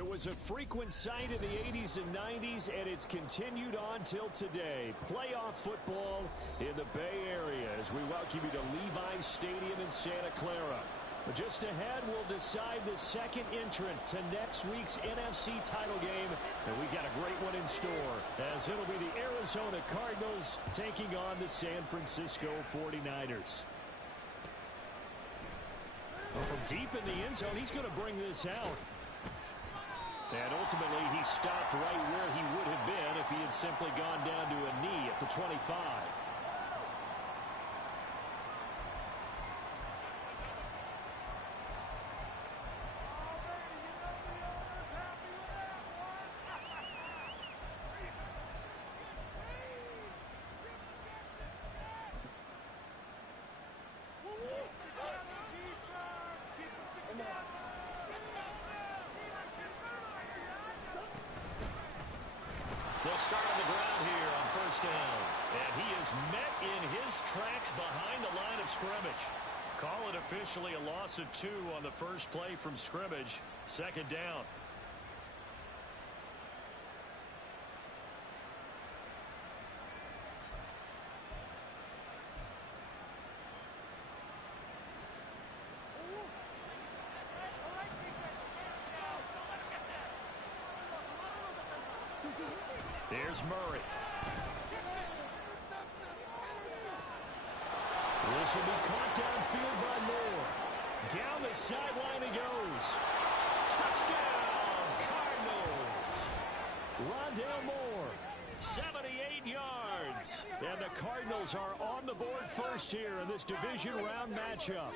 It was a frequent sight in the 80s and 90s, and it's continued on till today. Playoff football in the Bay Area as we welcome you to Levi's Stadium in Santa Clara. But just ahead, we'll decide the second entrant to next week's NFC title game, and we got a great one in store, as it'll be the Arizona Cardinals taking on the San Francisco 49ers. Well, from deep in the end zone, he's going to bring this out. And ultimately, he stopped right where he would have been if he had simply gone down to a knee at the 25. They'll start on the ground here on first down. And he is met in his tracks behind the line of scrimmage. Call it officially a loss of 2 on the first play from scrimmage. Second down. Here's Murray. This will be caught downfield by Moore. Down the sideline he goes. Touchdown, Cardinals. Rondale Moore, 78 yards. And the Cardinals are on the board first here in this division round matchup.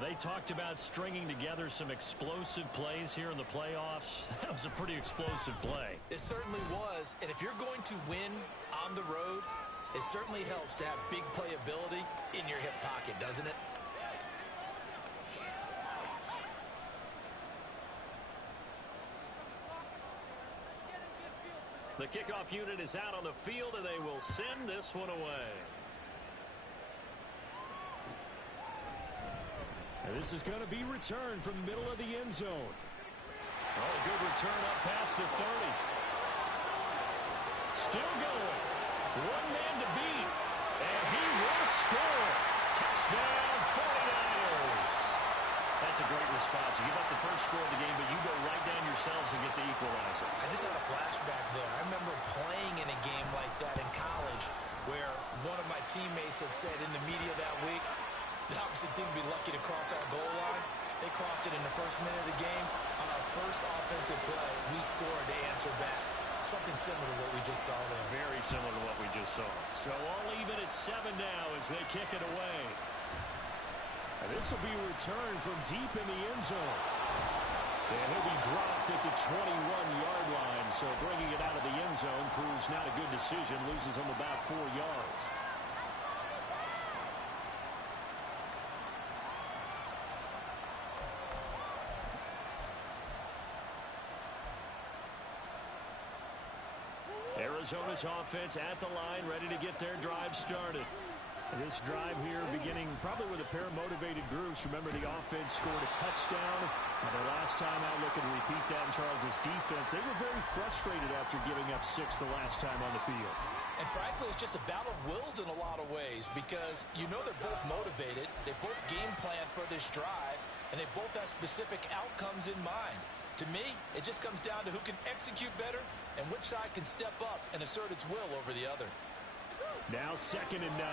They talked about stringing together some explosive plays here in the playoffs. That was a pretty explosive play. It certainly was. And if you're going to win on the road, it certainly helps to have big playability in your hip pocket, doesn't it? The kickoff unit is out on the field, and they will send this one away. And this is going to be returned from the middle of the end zone. Oh, a good return up past the 30. Still going. One man to beat. And he will score. Touchdown, 49ers. That's a great response. You give up the first score of the game, but you go right down yourselves and get the equalizer. I just had a flashback there. I remember playing in a game like that in college where one of my teammates had said in the media that week, the opposite team would be lucky to cross our goal line. They crossed it in the first minute of the game. On our first offensive play, we scored to answer back. Something similar to what we just saw there. Very similar to what we just saw. So all even at 7 now as they kick it away. And this will be returned from deep in the end zone. And he'll be dropped at the 21-yard line. So bringing it out of the end zone proves not a good decision. Loses him about 4 yards. Arizona's offense at the line, ready to get their drive started. This drive here beginning probably with a pair of motivated groups. Remember, the offense scored a touchdown. And their last time out, looking to repeat that in Charles' defense. They were very frustrated after giving up 6 the last time on the field. And frankly, it's just a battle of wills in a lot of ways because you know they're both motivated. They both game plan for this drive, and they both have specific outcomes in mind. To me, it just comes down to who can execute better and which side can step up and assert its will over the other. Now 2nd and 9.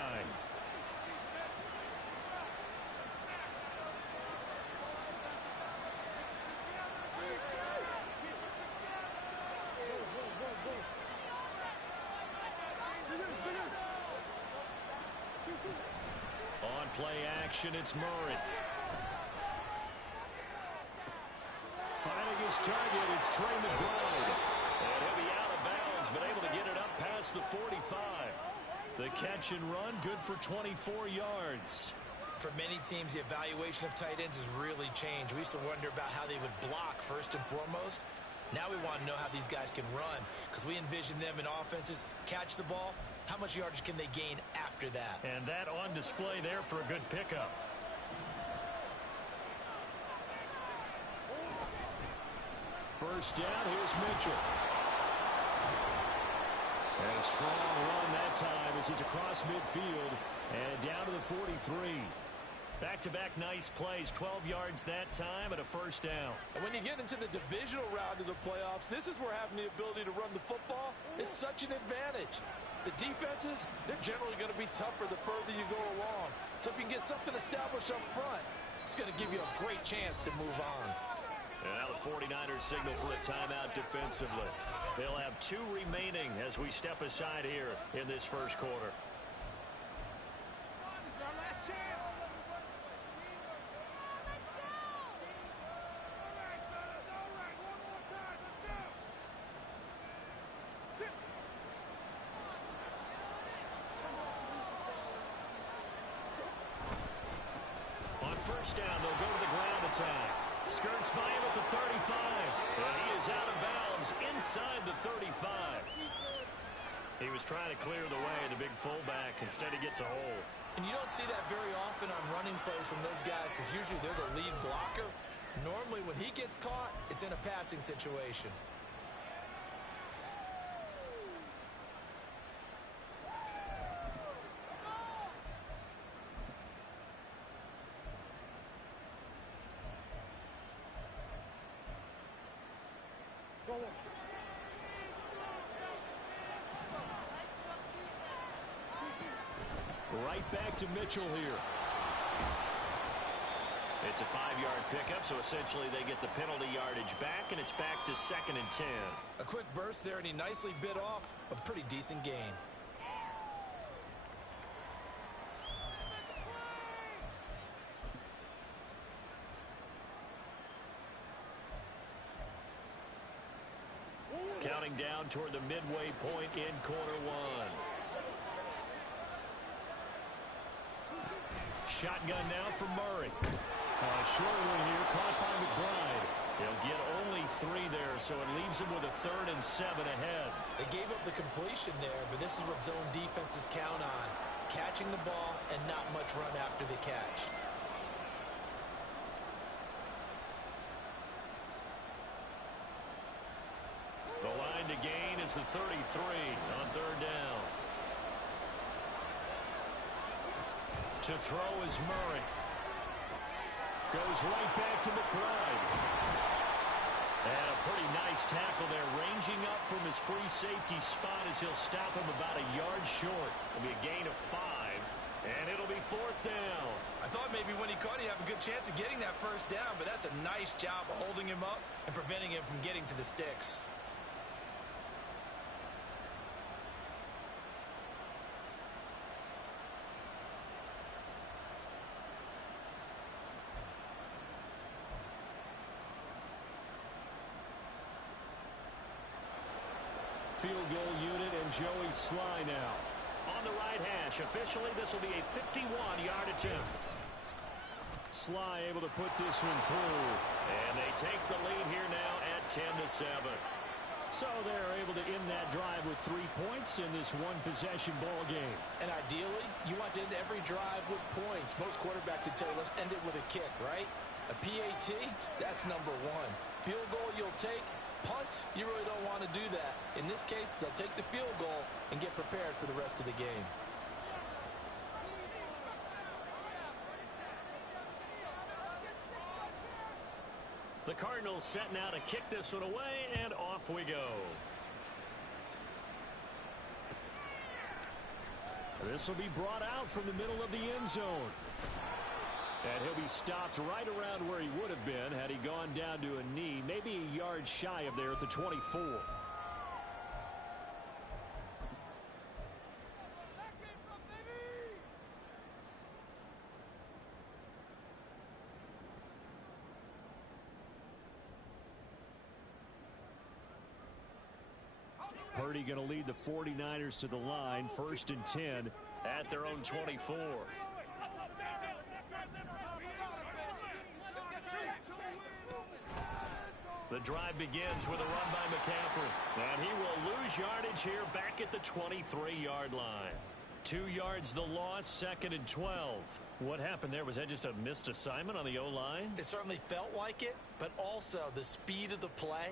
On play action, it's Murray. Finding his target, it's Trey McBride. And he'll be out of bounds, but able to get it up past the 45. The catch and run, good for 24 yards. For many teams, the evaluation of tight ends has really changed. We used to wonder about how they would block first and foremost. Now we want to know how these guys can run because we envision them in offenses catch the ball. How much yardage can they gain after that? And that on display there for a good pickup. first down. Here's Mitchell. And a strong run that time as he's across midfield and down to the 43. Back-to-back nice plays, 12 yards that time and a first down. And when you get into the divisional round of the playoffs, this is where having the ability to run the football is such an advantage. The defenses, they're generally going to be tougher the further you go along. So if you can get something established up front, it's going to give you a great chance to move on. And now the 49ers signal for a timeout defensively. They'll have 2 remaining as we step aside here in this first quarter. First down, they'll go to the ground attack. Skirts by him at the 35. And he is out of bounds inside the 35. He was trying to clear the way, the big fullback. Instead, he gets a hole. And you don't see that very often on running plays from those guys because usually they're the lead blocker. Normally, when he gets caught, it's in a passing situation. Right back to Mitchell here. It's a 5-yard pickup, so essentially they get the penalty yardage back, and it's back to 2nd and 10. A quick burst there, and he nicely bit off a pretty decent gain. Counting down toward the midway point in quarter 1. Shotgun now for Murray. Short one here, caught by McBride. He'll get only 3 there, so it leaves him with a 3rd and 7 ahead. They gave up the completion there, but this is what zone defenses count on. Catching the ball and not much run after the catch. The line to gain is the 33 on 3rd down. To throw is Murray. Goes right back to McBride. And a pretty nice tackle there, ranging up from his free safety spot as he'll stop him about a yard short. It'll be a gain of 5, and it'll be 4th down. I thought maybe when he caught, he'd have a good chance of getting that first down, but that's a nice job of holding him up and preventing him from getting to the sticks. Field goal unit and Joey Sly now. On the right hash, officially this will be a 51-yard attempt. Sly able to put this one through. And they take the lead here now at 10-7. So they're able to end that drive with 3 points in this one-possession ball game. And ideally, you want to end every drive with points. Most quarterbacks would tell you, let's end it with a kick, right? A PAT, that's number 1. Field goal you'll take. Punts, you really don't want to do that. In this case, they'll take the field goal and get prepared for the rest of the game. The Cardinals setting out to kick this one away, and off we go. This will be brought out from the middle of the end zone. And he'll be stopped right around where he would have been had he gone down to a knee, maybe a yard shy of there at the 24. Purdy going to lead the 49ers to the line, 1st and 10 at their own 24. The drive begins with a run by McCaffrey. And he will lose yardage here back at the 23-yard line. 2 yards the loss, 2nd and 12. What happened there? Was that just a missed assignment on the O-line? It certainly felt like it, but also the speed of the play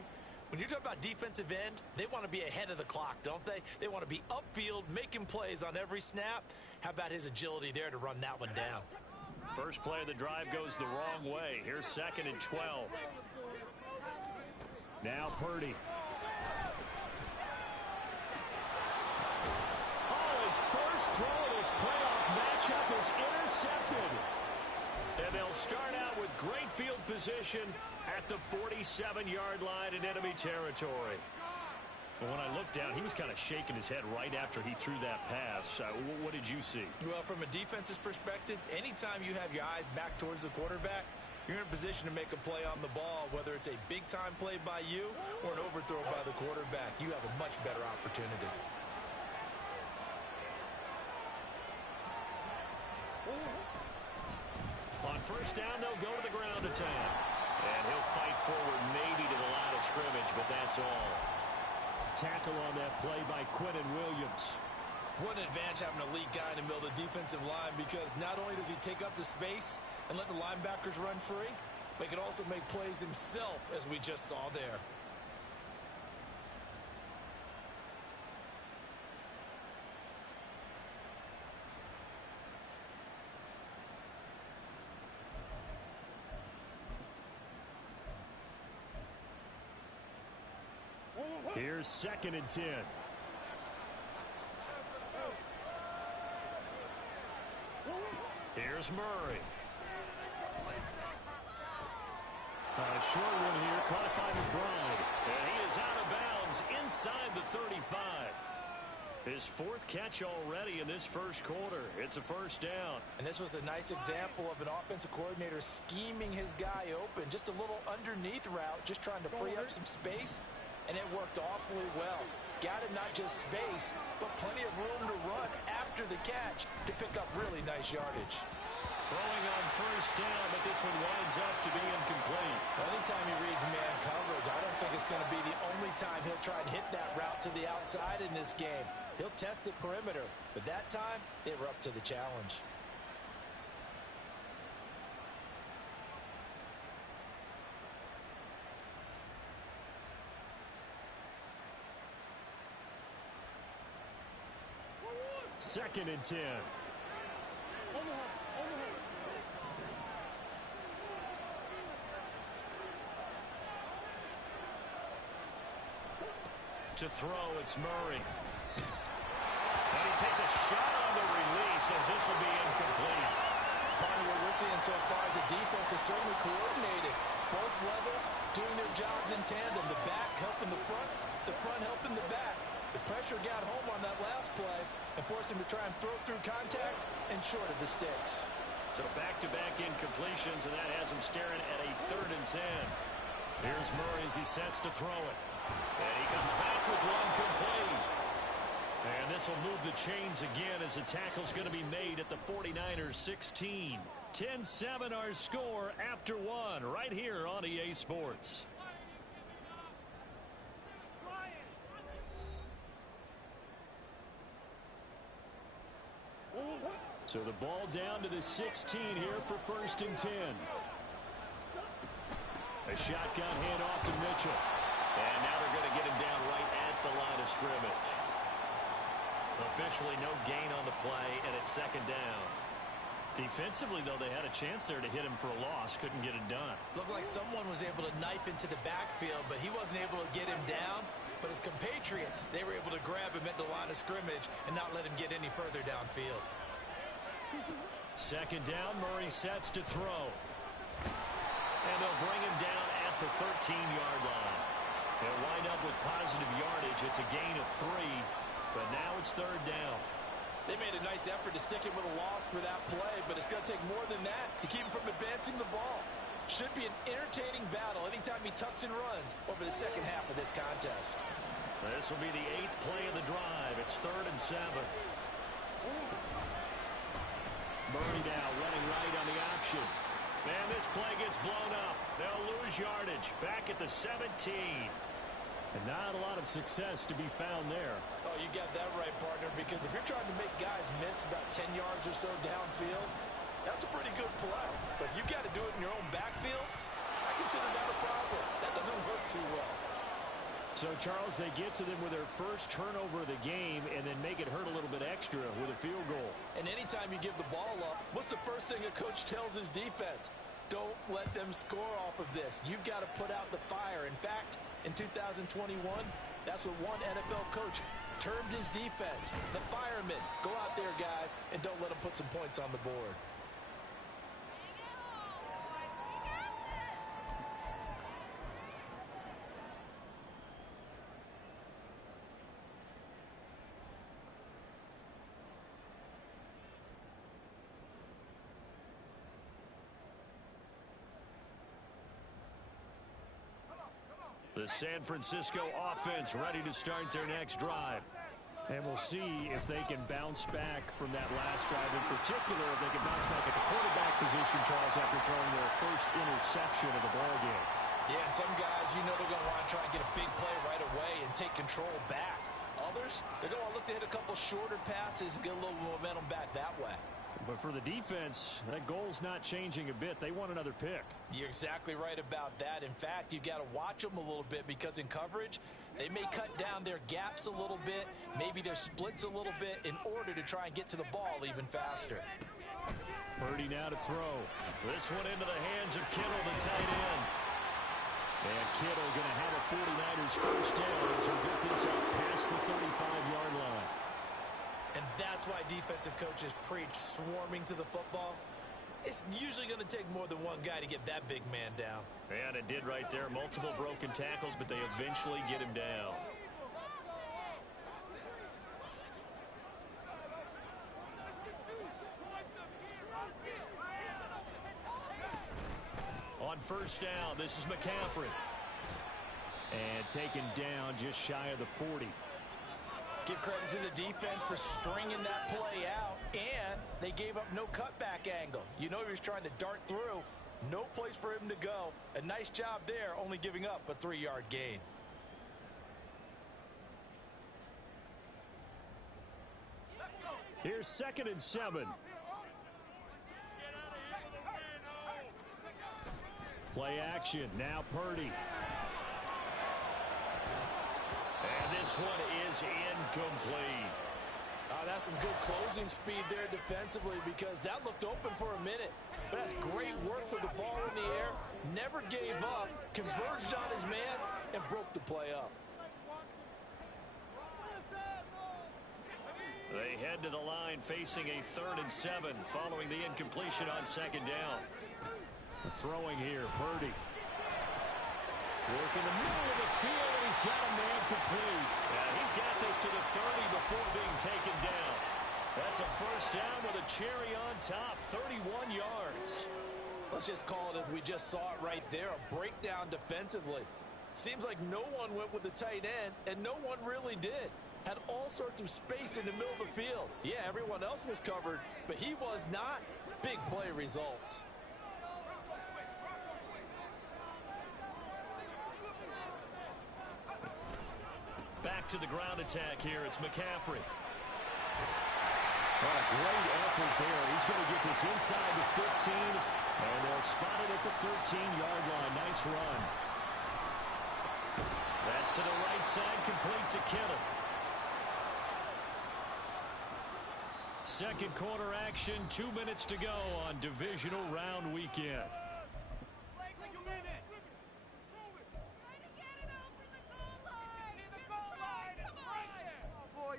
When you're talking about defensive end, they want to be ahead of the clock, don't they? They want to be upfield, making plays on every snap. How about his agility there to run that one down? First play of the drive goes the wrong way. Here's 2nd and 12. Now Purdy. Oh, his first throw in his playoff matchup is intercepted. And they'll start out with great field position at the 47-yard line in enemy territory. Well, when I looked down, he was kind of shaking his head right after he threw that pass. What did you see? Well, from a defense's perspective, anytime you have your eyes back towards the quarterback, you're in a position to make a play on the ball, whether it's a big-time play by you or an overthrow by the quarterback. You have a much better opportunity. On first down, they'll go to the ground attack. And he'll fight forward maybe to the line of scrimmage, but that's all. Tackle on that play by Quinnen Williams. What an advantage having a lead guy in the middle of the defensive line, because not only does he take up the space and let the linebackers run free, but he can also make plays himself, as we just saw there. Here's 2nd and 10. Here's Murray. A short one here, caught by McBride. And he is out of bounds inside the 35. His 4th catch already in this first quarter. It's a first down. And this was a nice example of an offensive coordinator scheming his guy open. Just a little underneath route, just trying to free up some space. And it worked awfully well. Got him not just space, but plenty of room to run after the catch to pick up really nice yardage. Throwing on first down, but this one winds up to be incomplete. Well, anytime he reads man coverage, I don't think it's going to be the only time he'll try and hit that route to the outside in this game. He'll test the perimeter, but that time, they were up to the challenge. Second and 10. To throw, it's Murray. And he takes a shot on the release as this will be incomplete. Part of what we're seeing so far is the defense is certainly coordinated. Both levels doing their jobs in tandem. The back helping the front helping the back. The pressure got home on that last play and forced him to try and throw through contact and short of the sticks. So back-to-back incompletions, and that has him staring at a 3rd and 10. Here's Murray as he sets to throw it. And he comes back with one complete. And this will move the chains again as the tackle's going to be made at the 49ers 16. 10-7 our score after one right here on EA Sports. So the ball down to the 16 here for 1st and 10. A shotgun handoff to Mitchell. And now they're going to get him down right at the line of scrimmage. Officially no gain on the play, and it's 2nd down. Defensively, though, they had a chance there to hit him for a loss. Couldn't get it done. Looked like someone was able to knife into the backfield, but he wasn't able to get him down. But his compatriots, they were able to grab him at the line of scrimmage and not let him get any further downfield. 2nd down, Murray sets to throw. And they'll bring him down at the 13-yard line. They'll wind up with positive yardage. It's a gain of 3, but now it's 3rd down. They made a nice effort to stick him with a loss for that play, but it's going to take more than that to keep him from advancing the ball. Should be an entertaining battle anytime he tucks and runs over the second half of this contest. This will be the 8th play of the drive. It's 3rd and 7. Murray now running right on the option. And this play gets blown up. They'll lose yardage back at the 17. And not a lot of success to be found there. Oh, you got that right, partner, because if you're trying to make guys miss about 10 yards or so downfield, that's a pretty good play. But if you've got to do it in your own backfield, I consider that a problem. That doesn't work too well. So, Charles, they get to them with their first turnover of the game and then make it hurt a little bit extra with a field goal. And anytime you give the ball up, what's the first thing a coach tells his defense? Don't let them score off of this. You've got to put out the fire. In fact, in 2021, that's what one NFL coach termed his defense. The firemen. Go out there, guys, and don't let them put some points on the board. The San Francisco offense ready to start their next drive. And we'll see if they can bounce back from that last drive. In particular, if they can bounce back at the quarterback position, Charles, after throwing their first interception of the ball game. Yeah, and some guys, you know they're going to want to try and get a big play right away and take control back. Others, they're going to look to hit a couple shorter passes, get a little momentum back that way. But for the defense, that goal's not changing a bit. They want another pick. You're exactly right about that. In fact, you've got to watch them a little bit because in coverage, they may cut down their gaps a little bit, maybe their splits a little bit in order to try and get to the ball even faster. Purdy now to throw. This one into the hands of Kittle, the tight end. And Kittle going to have a 49ers first down as he'll get this up past the 35-yard line. And that's why defensive coaches preach swarming to the football. It's usually going to take more than one guy to get that big man down. And it did right there. Multiple broken tackles, but they eventually get him down. On first down, this is McCaffrey. And taken down just shy of the 40. Give credit to the defense for stringing that play out, and they gave up no cutback angle. You know he was trying to dart through. No place for him to go. A nice job there, only giving up a 3-yard gain. Here's 2nd and 7. Play action. Now Purdy. And this one is incomplete. That's some good closing speed there defensively because that looked open for a minute. But that's great work with the ball in the air. Never gave up, converged on his man, and broke the play up. They head to the line facing a 3rd and 7 following the incompletion on 2nd down. Throwing here, Purdy. Work in the middle of the field, and he's got a man complete. He's got this to the 30 before being taken down. That's a first down with a cherry on top, 31 yards. Let's just call it as we just saw it right there, a breakdown defensively. Seems like no one went with the tight end, and no one really did. Had all sorts of space in the middle of the field. Yeah, everyone else was covered, but he was not. Big play results. Back to the ground attack here. It's McCaffrey. What a great effort there. He's going to get this inside the 15, and they'll spot it at the 13-yard line. Nice run. That's to the right side, complete to Kittle. Second quarter action, 2 minutes to go on divisional round weekend.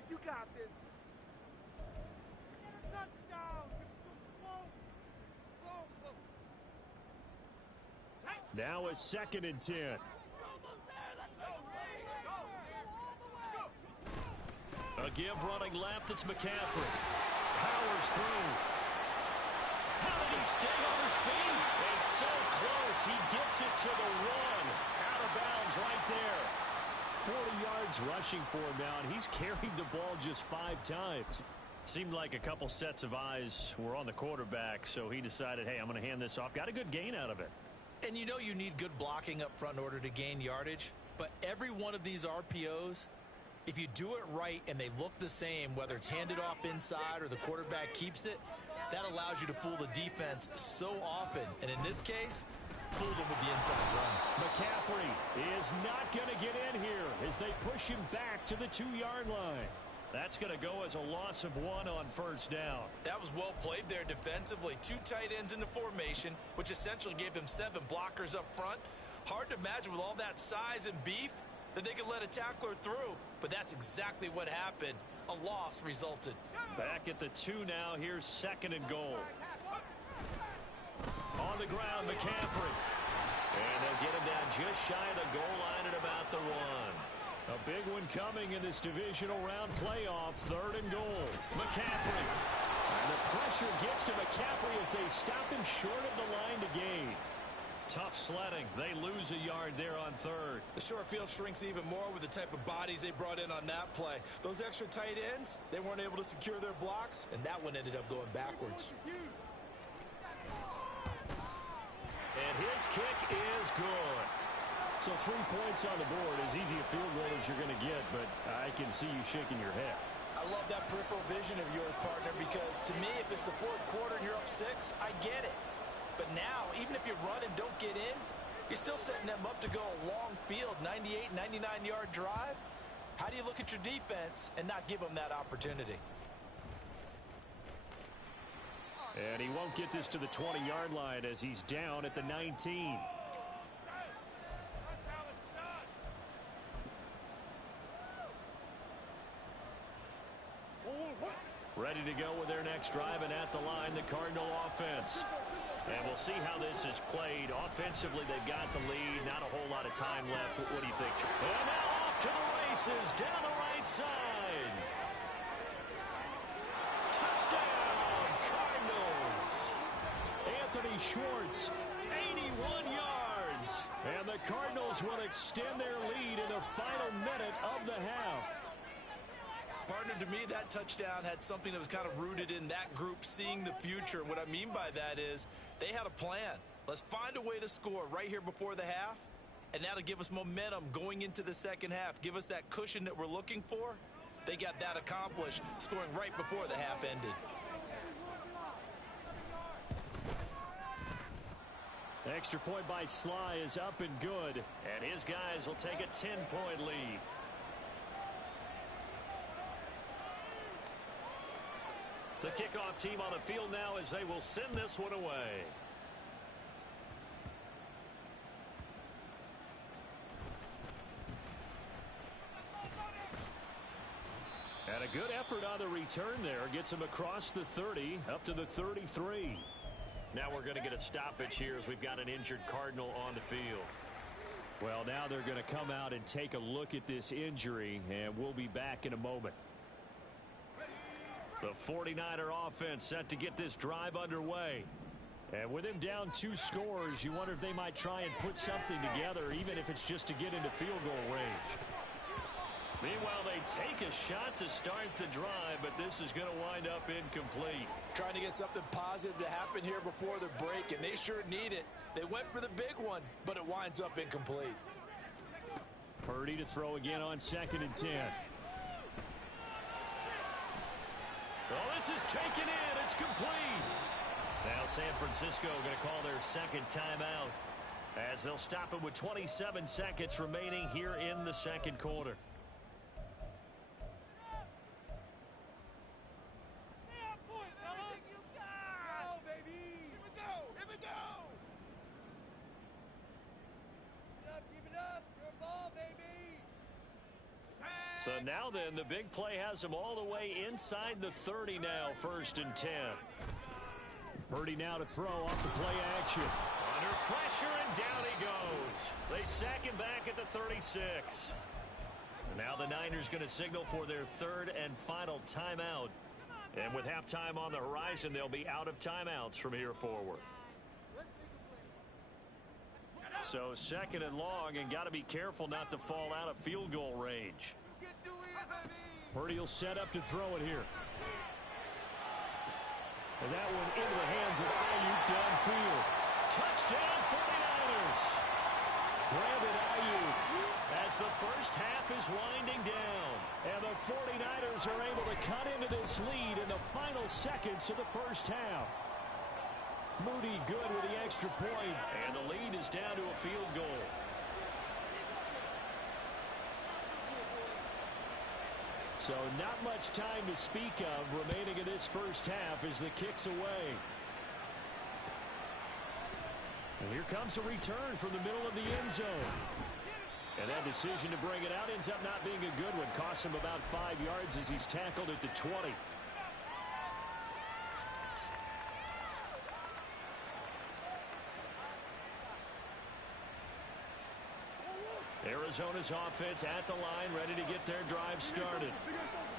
You got this. Get a touchdown. So close. Now a 2nd and 10. A give running left. It's McCaffrey. Powers through. How did he stay on his feet? It's so close. He gets it to the 1. Out of bounds right there. 40 yards rushing for him now, and he's carried the ball just 5 times. Seemed like a couple sets of eyes were on the quarterback, so he decided, hey, I'm going to hand this off. Got a good gain out of it. And you know you need good blocking up front in order to gain yardage, but every one of these RPOs, if you do it right and they look the same, whether it's handed off inside or the quarterback keeps it, that allows you to fool the defense so often. And in this case, Fooled him with the inside run. McCaffrey is not going to get in here as they push him back to the 2-yard line. That's going to go as a loss of 1 on first down. That was well played there defensively. 2 tight ends in the formation, which essentially gave them 7 blockers up front. Hard to imagine with all that size and beef that they could let a tackler through. But that's exactly what happened. A loss resulted. Back at the 2 now. Here's 2nd and goal. On the ground, McCaffrey. And they'll get him down just shy of the goal line at about the 1. A big one coming in this divisional round playoff. 3rd and goal. McCaffrey. And the pressure gets to McCaffrey as they stop him short of the line to gain. Tough sledding. They lose a yard there on 3rd. The short field shrinks even more with the type of bodies they brought in on that play. Those extra tight ends, they weren't able to secure their blocks, and that one ended up going backwards. And his kick is good. So 3 points on the board, as easy a field goal as you're going to get, but I can see you shaking your head. I love that peripheral vision of yours, partner, because to me, if it's the 4th quarter and you're up 6, I get it. But now, even if you run and don't get in, you're still setting them up to go a long field, 98, 99-yard drive. How do you look at your defense and not give them that opportunity? And he won't get this to the 20-yard line as he's down at the 19. Ready to go with their next drive, and at the line, the Cardinal offense. And we'll see how this is played. Offensively, they've got the lead. Not a whole lot of time left. What do you think, Joe? And now off to the races down the right side. Touchdown, Cardinals. Anthony Schwartz, 81 yards. And the Cardinals will extend their lead in the final minute of the half. Partner, to me, that touchdown had something that was kind of rooted in that group seeing the future. What I mean by that is they had a plan. Let's find a way to score right here before the half, and that'll give us momentum going into the second half. Give us that cushion that we're looking for. They got that accomplished, scoring right before the half ended. Extra point by Sly is up and good. And his guys will take a 10-point lead. The kickoff team on the field now as they will send this one away. And a good effort on the return there. Gets him across the 30, up to the 33. Now we're going to get a stoppage here as we've got an injured Cardinal on the field. Well, now they're going to come out and take a look at this injury, and we'll be back in a moment. The 49er offense set to get this drive underway. And with him down 2 scores, you wonder if they might try and put something together, even if it's just to get into field goal range. Meanwhile, they take a shot to start the drive, but this is going to wind up incomplete. Trying to get something positive to happen here before the break, and they sure need it. They went for the big one, but it winds up incomplete. Purdy to throw again on 2nd and 10. Well, this is taken in. It's complete. Now San Francisco going to call their 2nd timeout as they'll stop it with 27 seconds remaining here in the 2nd quarter. So now then, the big play has them all the way inside the 30 now, 1st and 10. Purdy now to throw off the play action. Under pressure, and down he goes. They sack him back at the 36. And now the Niners going to signal for their 3rd and final timeout. And with halftime on the horizon, they'll be out of timeouts from here forward. So 2nd and long, and got to be careful not to fall out of field goal range. Purdy will set up to throw it here. And that one into the hands of Ayuk downfield. Touchdown 49ers. Brandon Ayuk. As the first half is winding down. And the 49ers are able to cut into this lead in the final seconds of the first half. Moody good with the extra point. And the lead is down to a field goal. So not much time to speak of remaining in this first half as the kick's away. And here comes a return from the middle of the end zone. And that decision to bring it out ends up not being a good one. Costs him about 5 yards as he's tackled at the 20. Arizona's offense at the line, ready to get their drive started.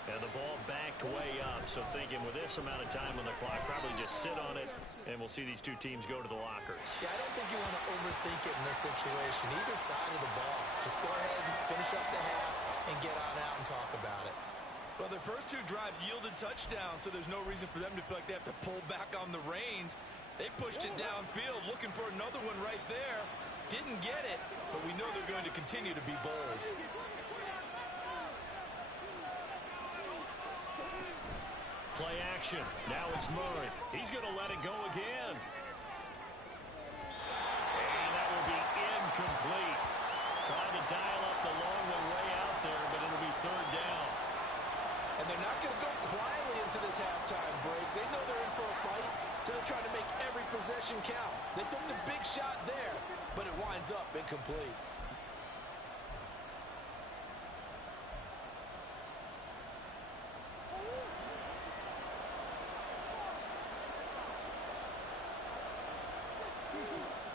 And the ball backed way up, so thinking with this amount of time on the clock, probably just sit on it, and we'll see these two teams go to the lockers. Yeah, I don't think you want to overthink it in this situation. Either side of the ball. Just go ahead and finish up the half and get on out and talk about it. Well, their first two drives yielded touchdowns, so there's no reason for them to feel like they have to pull back on the reins. They pushed it downfield, looking for another one right there. Didn't get it, but we know they're going to continue to be bold. Play action. Now it's Murray. He's going to let it go again. And that will be incomplete. Trying to dial up the long way out there, but it'll be third down. And they're not going to go quietly into this halftime break. They know they're in for a fight, so they're trying to make every possession count. They took the big shot there, but it winds up incomplete.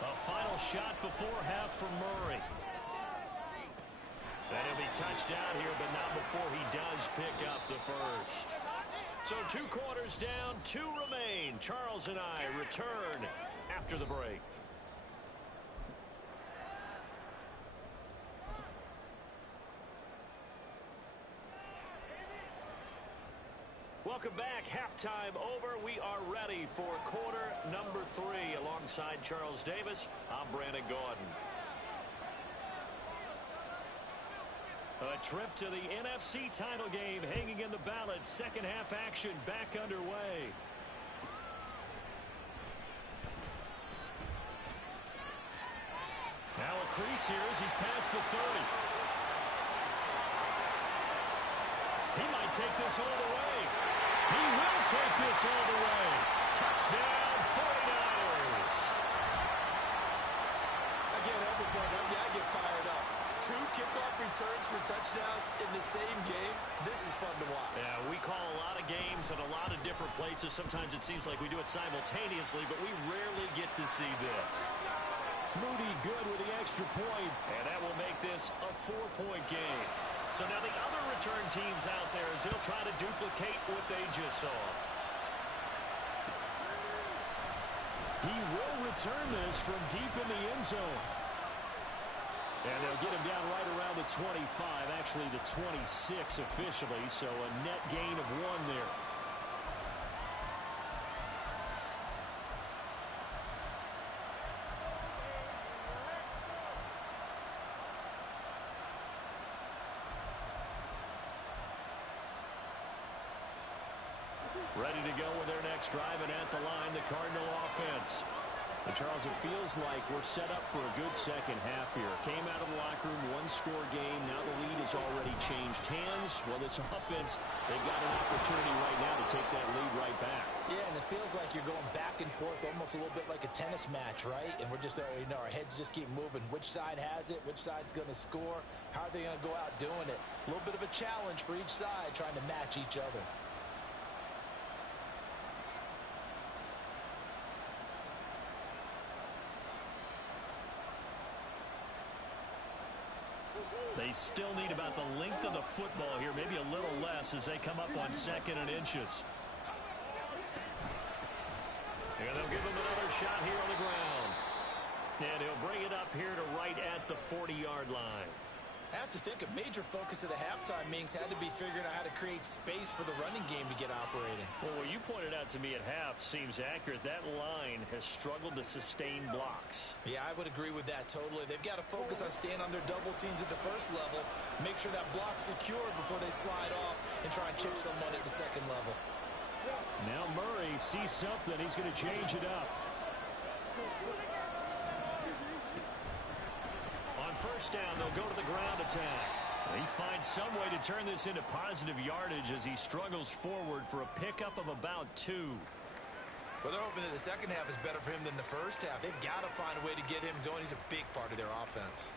A final shot before half for Murray. And he'll be touched out here, but not before he does pick up the first. So 2 quarters down, 2 remain. Charles and I return after the break. Welcome back. Halftime over. We are ready for quarter number 3. Alongside Charles Davis, I'm Brandon Gaudin. A trip to the NFC title game hanging in the balance. Second half action back underway. Now a crease here as he's past the 30. He might take this all the way. He will take this all the way. Touchdown, 49ers. Again, I get fired up. 2 kickoff returns for touchdowns in the same game. This is fun to watch. Yeah, we call a lot of games at a lot of different places. Sometimes it seems like we do it simultaneously, but we rarely get to see this. Moody good with the extra point, and that will make this a 4-point game. So now the other return teams out there as they'll try to duplicate what they just saw. He will return this from deep in the end zone. And they'll get him down right around the 25, actually the 26 officially, so a net gain of 1 there. Ready to go with their next drive, and at the line, the Cardinal offense. And Charles, it feels like we're set up for a good second half here. Came out of the locker room, 1-score game. Now the lead has already changed hands. Well, this offense, they've got an opportunity right now to take that lead right back. Yeah, and it feels like you're going back and forth almost a little bit like a tennis match, right? And we're just, our heads just keep moving. Which side has it? Which side's going to score? How are they going to go out doing it? A little bit of a challenge for each side trying to match each other. They still need about the length of the football here, maybe a little less as they come up on 2nd and inches. And they'll give him another shot here on the ground. And he'll bring it up here to right at the 40-yard line. I have to think a major focus of the halftime meetings had to be figuring out how to create space for the running game to get operating. Well, what you pointed out to me at half seems accurate. That line has struggled to sustain blocks. Yeah, I would agree with that totally. They've got to focus on staying on their double teams at the first level, make sure that block's secure before they slide off and try and chip someone at the second level. Now Murray sees something. He's going to change it up. On first down, they'll go to the ground attack. He finds some way to turn this into positive yardage as he struggles forward for a pickup of about 2. Well, they're hoping that the second half is better for him than the first half. They've got to find a way to get him going. He's a big part of their offense.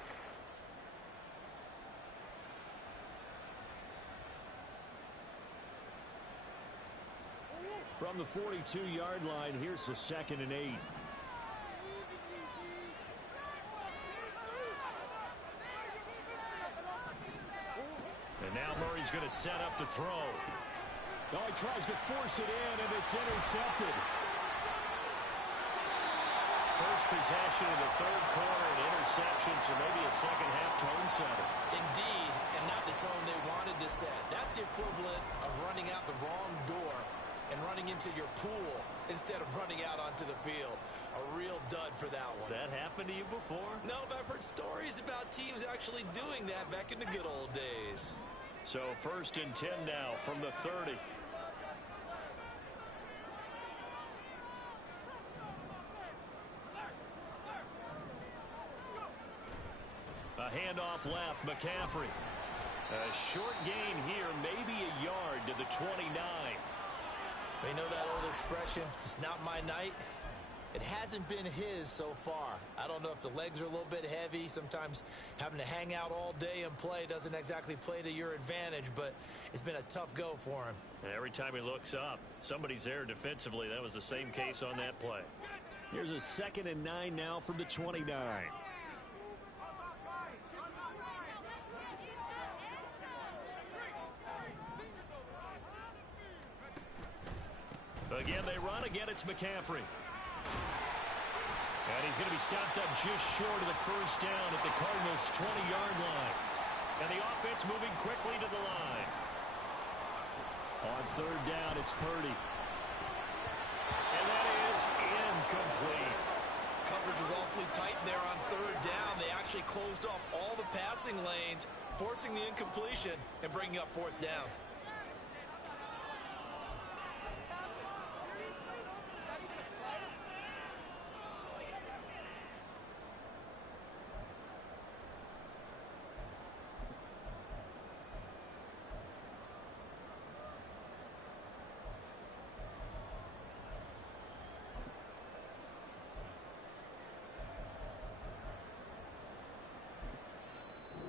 From the 42-yard line, here's the 2nd and 8. And now Murray's going to set up to throw. Oh, he tries to force it in, and it's intercepted. First possession in the third quarter, an interception, so maybe a second-half tone setter. Indeed, and not the tone they wanted to set. That's the equivalent of running out the wrong door and running into your pool instead of running out onto the field. A real dud for that one. Has that happened to you before? No, but I've heard stories about teams actually doing that back in the good old days. So 1st and 10 now from the 30. A handoff left, McCaffrey. A short gain here, maybe a yard to the 29. You know that old expression, it's not my night? It hasn't been his so far. I don't know if the legs are a little bit heavy. Sometimes having to hang out all day and play doesn't exactly play to your advantage, but it's been a tough go for him. And every time he looks up, somebody's there defensively. That was the same case on that play. Here's a 2nd and 9 now from the 29. Again, they run. Again, it's McCaffrey. And he's going to be stopped up just short of the first down at the Cardinals' 20-yard line. And the offense moving quickly to the line. On 3rd down, it's Purdy. And that is incomplete. Coverage was awfully tight there on 3rd down. They actually closed off all the passing lanes, forcing the incompletion and bringing up 4th down.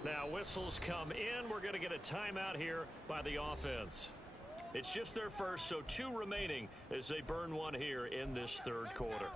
Now whistles come in. We're going to get a timeout here by the offense. It's just their first, so 2 remaining as they burn one here in this 3rd quarter.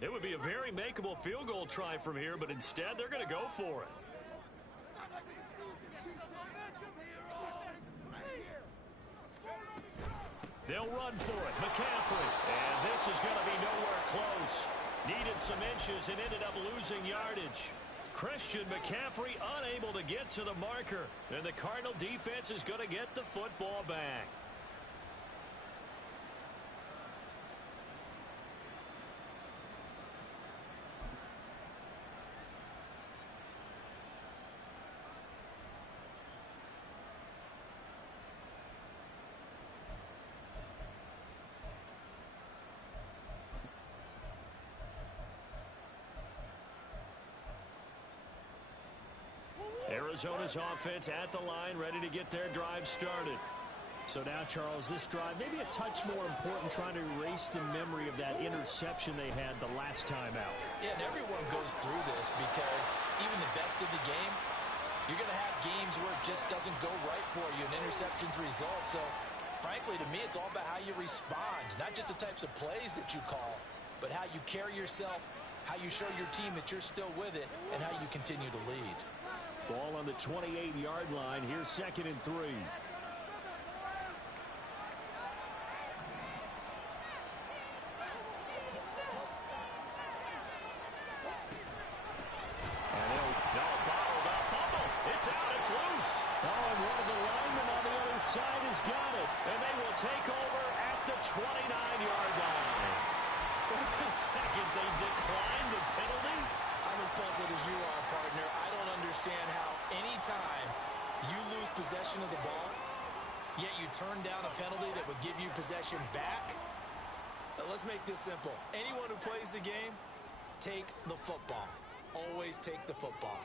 It would be a very makeable field goal try from here, but instead they're going to go for it. They'll run for it. McCaffrey. And this is going to be nowhere close. Needed some inches and ended up losing yardage. Christian McCaffrey unable to get to the marker. And the Cardinal defense is going to get the football back. Arizona's offense at the line, ready to get their drive started. So now, Charles, this drive maybe a touch more important, trying to erase the memory of that interception they had the last time out. Yeah, and everyone goes through this because even the best in the game, you're going to have games where it just doesn't go right for you, and interceptions result. So, frankly, to me, it's all about how you respond, not just the types of plays that you call, but how you carry yourself, how you show your team that you're still with it, and how you continue to lead. Ball on the 28-yard line. Here's 2nd and 3. loose. Oh, and one of the linemen on the other side has got it. And they will take over at the 29-yard line. Wait a second, they declined the penalty? I'm as puzzled as you are, partner. I don't understand how any time you lose possession of the ball, yet you turn down a penalty that would give you possession back. Let's make this simple. Anyone who plays the game, take the football. Always take the football.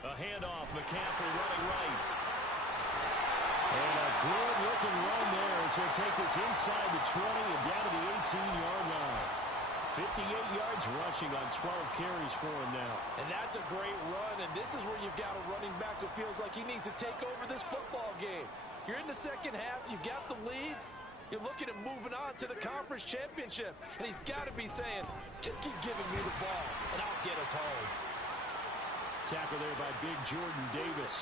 A handoff, McCaffrey running right. And a good-looking run there as he'll take this inside the 20 and down to the 18-yard line. 58 yards rushing on 12 carries for him now. And that's a great run, and this is where you've got a running back who feels like he needs to take over this football game. You're in the second half, you've got the lead, you're looking at moving on to the conference championship, and he's got to be saying, just keep giving me the ball, and I'll get us home. Tackle there by big Jordan Davis.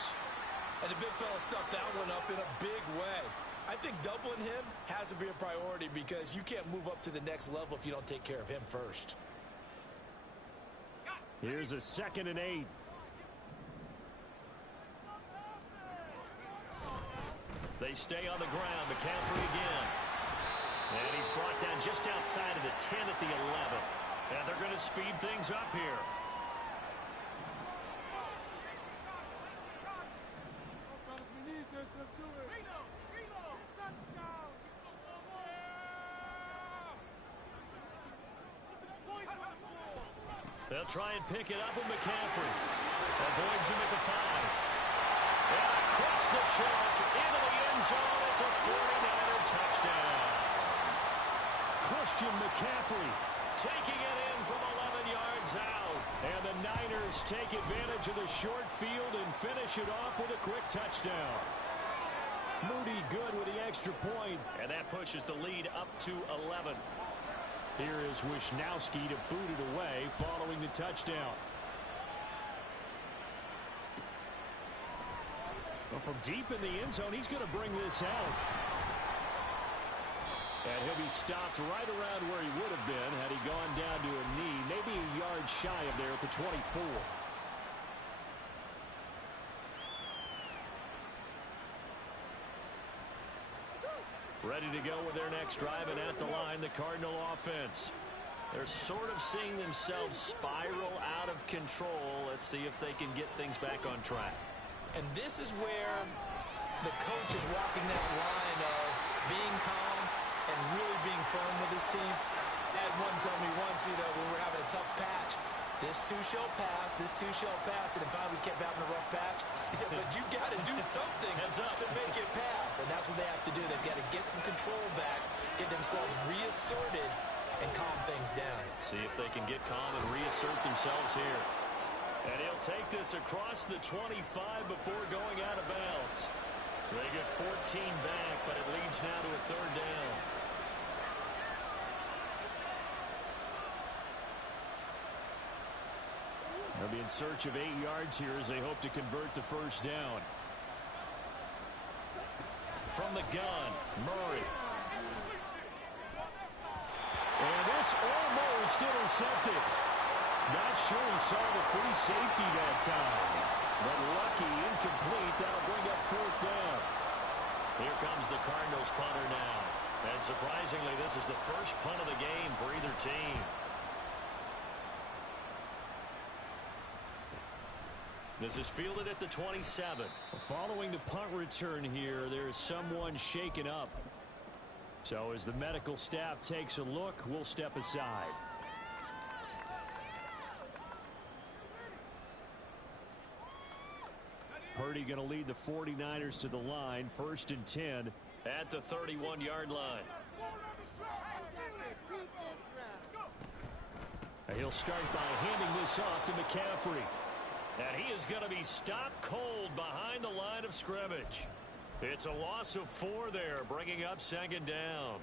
And the big fella stuck that one up in a big way. I think doubling him has to be a priority because you can't move up to the next level if you don't take care of him first. Here's a 2nd and 8. They stay on the ground. McCaffrey again. And he's brought down just outside of the 10 at the 11. And they're going to speed things up here. They'll try and pick it up with McCaffrey. Avoids him at the 5. And across the chalk into the end zone. It's a 49er touchdown. Christian McCaffrey Taking it in from 11 yards out. And the Niners take advantage of the short field and finish it off with a quick touchdown. Moody good with the extra point. And that pushes the lead up to 11. Here is Wisnowski to boot it away following the touchdown. Well, from deep in the end zone, he's going to bring this out. And he'll be stopped right around where he would have been had he gone down to a knee, maybe a yard shy of there at the 24. Ready to go with their next drive, and at the line, the Cardinal offense. They're sort of seeing themselves spiral out of control. Let's see if they can get things back on track. And this is where the coach is walking that line of being calm and really being firm with his team. Ed one told me once, when we were having a tough patch, this too shall pass, this too shall pass, and finally we kept having a rough patch. He said, but you got to do something to make it pass, and that's what they have to do. They've got to get some control back, get themselves reasserted, and calm things down. See if they can get calm and reassert themselves here. And he'll take this across the 25 before going out of bounds. They get 14 back, but it leads now to a 3rd down. They'll be in search of 8 yards here as they hope to convert the 1st down. From the gun, Murray. And this almost intercepted. Not sure he saw the free safety that time. But lucky, incomplete. That'll bring up 4th down. Here comes the Cardinals punter now. And surprisingly, this is the first punt of the game for either team. This is fielded at the 27. Following the punt return here, there is someone shaken up. So as the medical staff takes a look, we'll step aside. Purdy going to lead the 49ers to the line, 1st and 10. At the 31-yard line. He'll start by handing this off to McCaffrey. And he is going to be stopped cold behind the line of scrimmage. It's a loss of 4 there, bringing up 2nd down.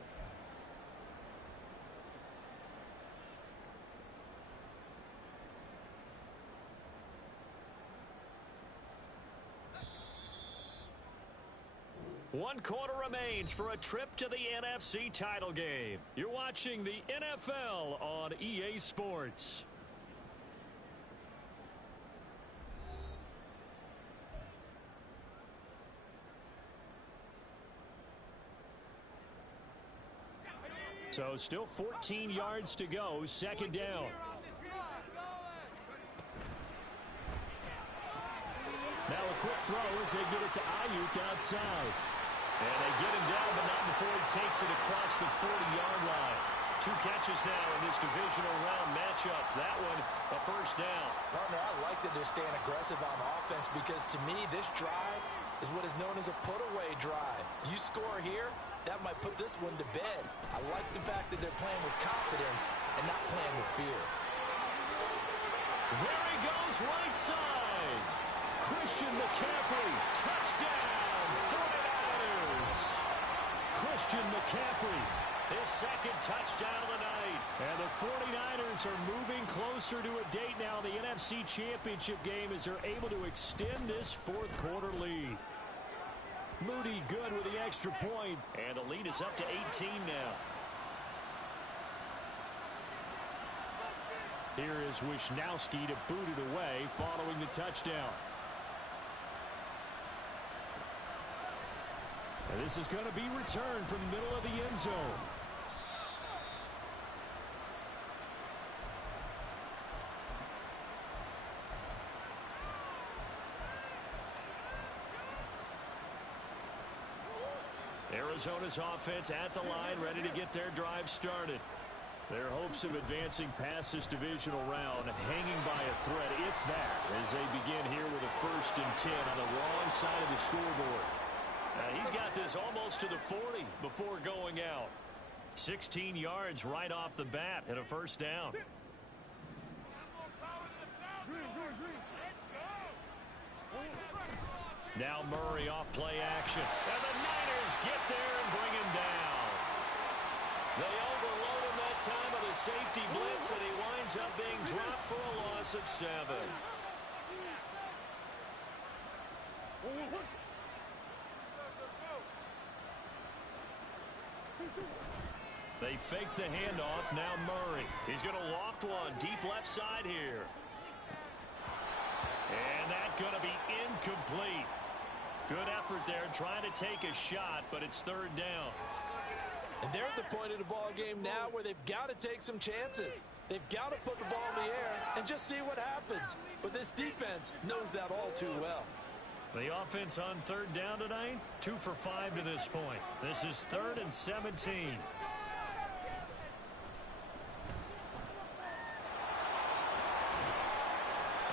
One quarter remains for a trip to the NFC title game. You're watching the NFL on EA Sports. So still 14 yards to go, second down. Now a quick throw as they get it to Ayuk outside. And they get him down, but not before he takes it across the 40-yard line. 2 catches now in this divisional round matchup. That one, a first down. Partner, I like that they're staying aggressive on offense because to me, this drive is what is known as a put-away drive. You score here, that might put this one to bed. I like the fact that they're playing with confidence and not playing with fear. There he goes, right side. Christian McCaffrey, touchdown, 49ers. Christian McCaffrey, his second touchdown of the night. And the 49ers are moving closer to a date now in the NFC Championship game as they're able to extend this fourth quarter lead. Moody good with the extra point. And the lead is up to 18 now. Here is Wisnowski to boot it away following the touchdown. And this is going to be returned from the middle of the end zone. Arizona's offense at the line, ready to get their drive started. Their hopes of advancing past this divisional round hanging by a thread, if that, as they begin here with a 1st and 10 on the wrong side of the scoreboard. He's got this almost to the 40 before going out. 16 yards right off the bat and a first down. Now Murray off play action. And the Niners get there and bring him down. They overload him that time with a safety blitz, and he winds up being dropped for a loss of 7. They fake the handoff. Now Murray. He's going to loft one deep left side here. And that's going to be incomplete. Good effort there trying to take a shot, but it's 3rd down. And they're at the point of the ball game now where they've got to take some chances. They've got to put the ball in the air and just see what happens. But this defense knows that all too well. The offense on 3rd down tonight, 2 for 5 to this point. This is 3rd and 17.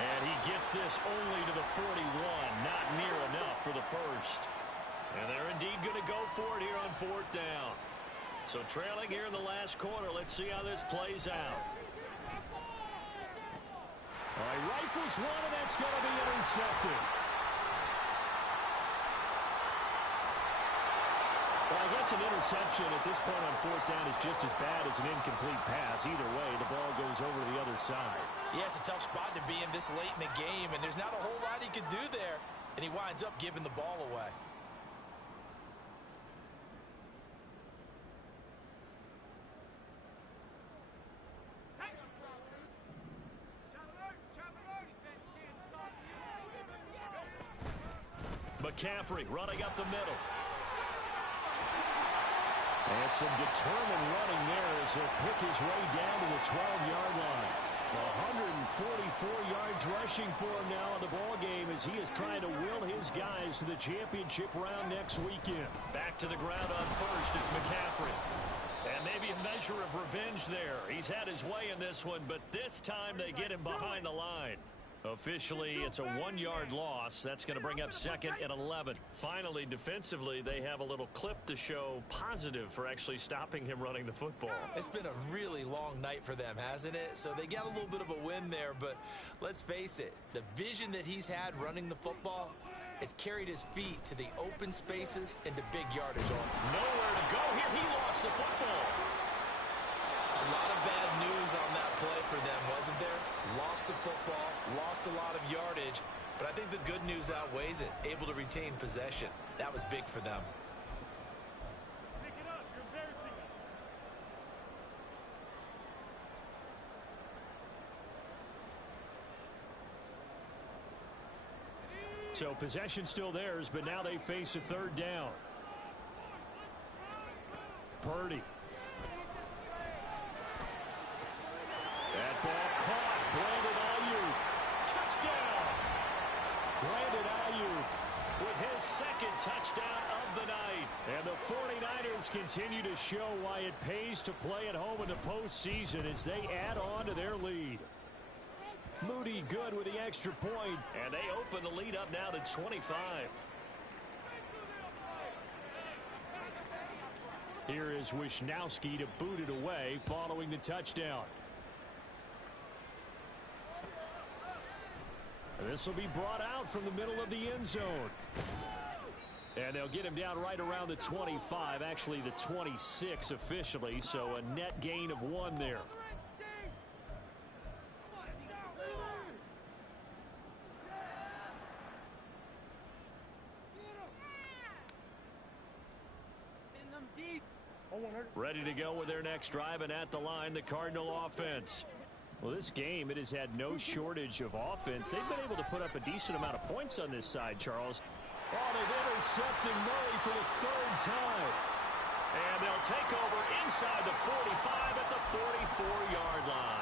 And he gets this only to the 41, not near enough for the first. And they're indeed going to go for it here on 4th down. So trailing here in the last quarter, let's see how this plays out. All right, rifles one, and that's going to be intercepted. Well, I guess an interception at this point on 4th down is just as bad as an incomplete pass. Either way, the ball goes over to the other side. Yeah, it's a tough spot to be in this late in the game, and there's not a whole lot he can do there. And he winds up giving the ball away. McCaffrey running up the middle. And some determined running there as he'll pick his way down to the 12-yard line. 144 yards rushing for him now in the ball game as he is trying to will his guys to the championship round next weekend. Back to the ground on first. It's McCaffrey. And maybe a measure of revenge there. He's had his way in this one, but this time they get him behind the line. Officially, it's a 1-yard loss. That's going to bring up 2nd and 11. Finally, defensively, they have a little clip to show positive for actually stopping him running the football. It's been a really long night for them, hasn't it? So they got a little bit of a win there, but let's face it, the vision that he's had running the football has carried his feet to the open spaces and to big yardage. Nowhere to go here. He lost the football. A lot of bad news on that play for them, wasn't there? Lost the football, lost a lot of yardage, but I think the good news outweighs it. Able to retain possession. That was big for them. Pick it up. You're embarrassing us. So possession still theirs, but now they face a 3rd down. Purdy. football. Caught. Brandon Ayuk. Touchdown. Brandon Ayuk with his second touchdown of the night. And the 49ers continue to show why it pays to play at home in the postseason as they add on to their lead. Moody good with the extra point. And they open the lead up now to 25. Here is Wisnowski to boot it away following the touchdown. This will be brought out from the middle of the end zone. And they'll get him down right around the 25, actually the 26 officially, so a net gain of 1 there. Ready to go with their next drive, and at the line, the Cardinal offense. Well, this game, it has had no shortage of offense. They've been able to put up a decent amount of points on this side, Charles. Oh, they've intercepted Murray for the 3rd time. And they'll take over inside the 45 at the 44-yard line.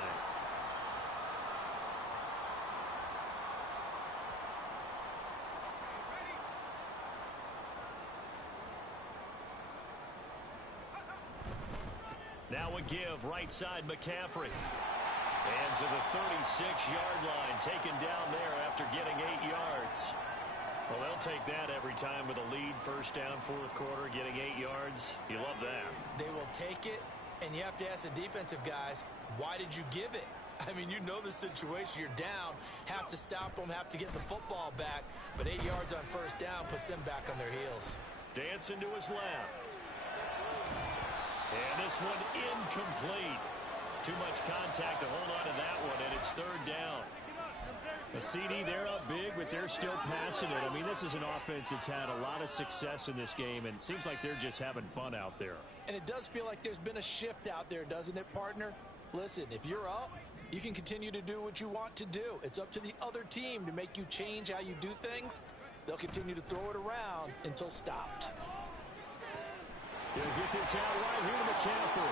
Now a give, right side McCaffrey. And to the 36-yard line, taken down there after getting 8 yards. Well, they'll take that every time with a lead. First down, 4th quarter, getting 8 yards. You love that. They will take it, and you have to ask the defensive guys, why did you give it? I mean, you know the situation. You're down, have to stop them, have to get the football back. But 8 yards on first down puts them back on their heels. Dancing to his left. And this one incomplete. Too much contact to hold on to that one, and it's 3rd down. The CD, they're up big, but they're still passing it. I mean, this is an offense that's had a lot of success in this game, and it seems like they're just having fun out there. And it does feel like there's been a shift out there, doesn't it, partner? Listen, if you're up, you can continue to do what you want to do. It's up to the other team to make you change how you do things. They'll continue to throw it around until stopped. He'll get this out right here to McCaffrey.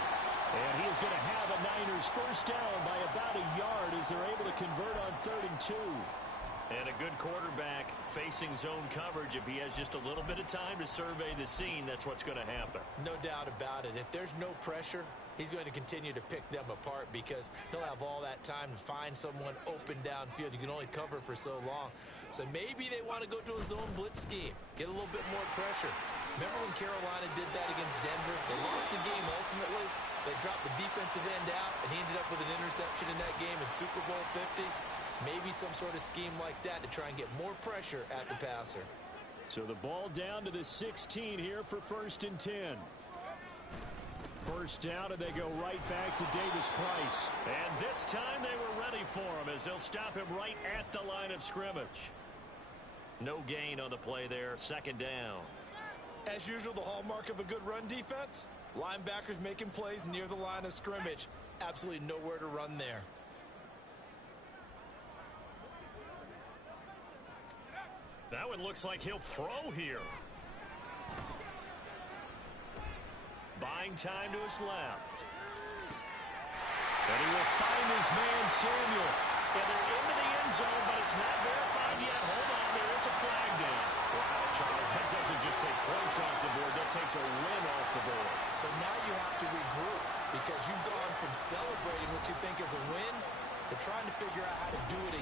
And he is going to have a Niners first down by about a yard as they're able to convert on 3rd and 2. And a good quarterback facing zone coverage. If he has just a little bit of time to survey the scene, that's what's going to happen. No doubt about it. If there's no pressure, he's going to continue to pick them apart because he'll have all that time to find someone open downfield. You can only cover for so long. So maybe they want to go to a zone blitz scheme, get a little bit more pressure. Remember when Carolina did that against Denver? They lost the game ultimately. They dropped the defensive end out, and he ended up with an interception in that game in Super Bowl 50. Maybe some sort of scheme like that to try and get more pressure at the passer. So the ball down to the 16 here for 1st and 10. First down, and they go right back to Davis Price. And this time they were ready for him as they'll stop him right at the line of scrimmage. No gain on the play there. 2nd down. As usual, the hallmark of a good run defense, linebackers making plays near the line of scrimmage. Absolutely nowhere to run there. That one looks like he'll throw here. Buying time to his left. And he will find his man Samuel. And they're into the end zone, but it's not verified yet. Hold on, there is a flag down. Wow, Charles, that doesn't just take points off the board. That takes a win off the board. So now you have to regroup because you've gone from celebrating what you think is a win to trying to figure out how to do it